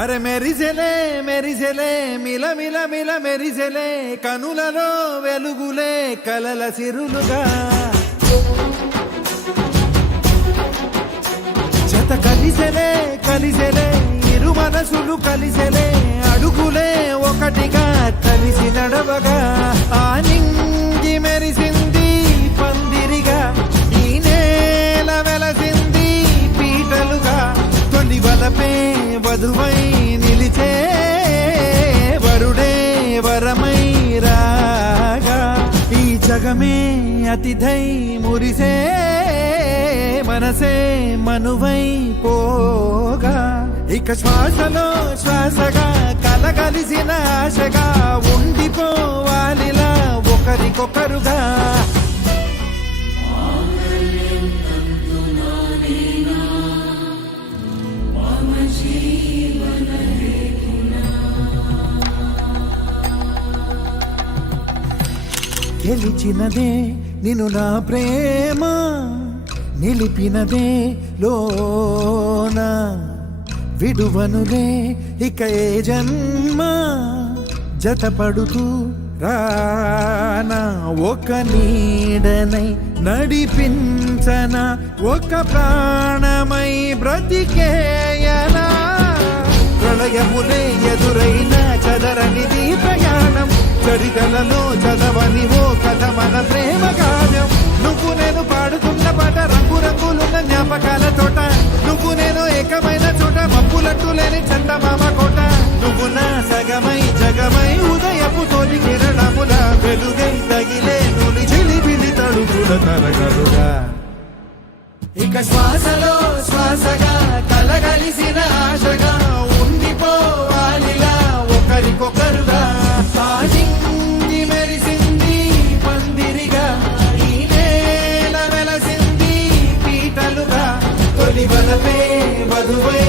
అరే మెరిసెలే మెరిసెలే మిల మిల మిల మెరిసెలే కనులలో వెలుగులే కలల సిరులుగా జత కలిసెలే కలిసెలే ఇరు మనసులు కలిసెలే అడుగులే ఒకటిగా కలిసి నడవగా ఆ నింగి మెరిసింది పందిరిగా ఈ నేల వెలసింది పీటలుగా తొలి వలపే వధువై నిలిచే వరుడే వరమై రాగా ఈ జగమే అతిథై మురిసే మనసే మనువై పోగా ఇక శ్వాసలో శ్వాసగా కలగలిసిన ఆశగా ఉండిపోవాలిలా ఒకరికొకరుగా గెలిచినదే నిన్ను నా ప్రేమ నిలిపినదే లోన విడువనులే ఇక ఏ జన్మ జతపడుతూ రానా ఒక నీడనై నడిపించన ఒక ప్రాణమై బ్రతికేయనా ప్రళయములే ఎదురైన చదరనిది ప్రయాణం చరితలలో చదవని ఓ కథ మన ప్రేమ కావ్యం నువ్వు నేను పాడుతున్న పాట రంగు రంగులున్న జ్ఞాపకాల తోట నువ్వు నేను ఏకమైన చోట మప్పులట్టు లేని చందమామ కోట నువ్వు నా సగమై జగమై ఉదయపు తోటి కిరణముల వెలుగై తగిలే నులి చిలిపిలి తడుగుల తరగలుగా ఇక శ్వాసలో శ్వాసగా కలగలిసిన ఆశగా ఉండిపోవాలిలా ఒకరికొకరుగా తాజింగి మెరిసింది పందిరిగా ఈ నేల వెలసింది పీటలుగా తొలి వలపే వధువై